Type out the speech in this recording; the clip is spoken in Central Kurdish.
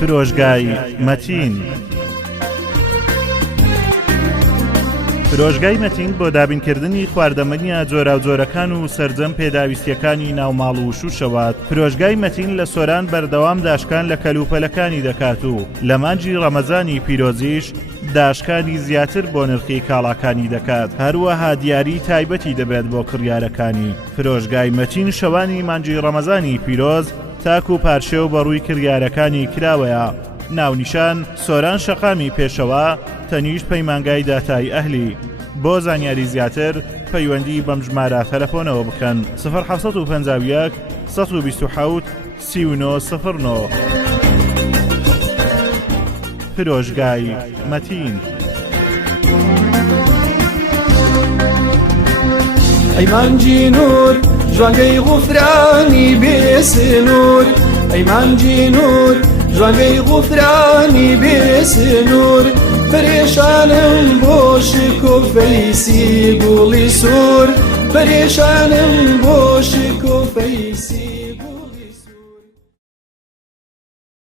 فرۆشگای مەتین. فرۆشگای مەتین بۆ دابینکردنی خواردەمەنیە جۆرا و جۆرەکان و سەرجەم پێداویستیەکانی ناوماڵ و شوشەوات. فرۆشگای مەتین لە سۆران بەردەوام داشکان لە کەلوپەلەکانی دەکات و لە مانجی ڕەمەزانی پیرۆزیش داشکانی زیاتر بۆ نرخی کاڵاکانی دەکات. هەروەها دیاری تایبەتی دەبێت بۆ کڕیارەکانی. فرۆشگای مەتین شەوانی مانجی ڕەمەزانی پیرۆز تاک و پارشێ و بەڕووی کڕیارەکانی کراوەیە. ناونیشان سۆران شەقامی پێشەوە تەنیشت پەیمانگای داتای ئەهلی. بۆ زانیاری زیاتر پەیوەندی بەم ژمارە تەلەفۆنەوە بکەن 0751 127 3909. فرۆشگای مەتین. ئەی مانجی نور جوانگەی غوفرانی بێسنوور، ئەی مانجی نور جوانگەی غوفرانی بێسنوور، پەرێشانم بۆ شک و فەیسی گوڵی سوور، پەرێشانم بۆ شک و فەیسی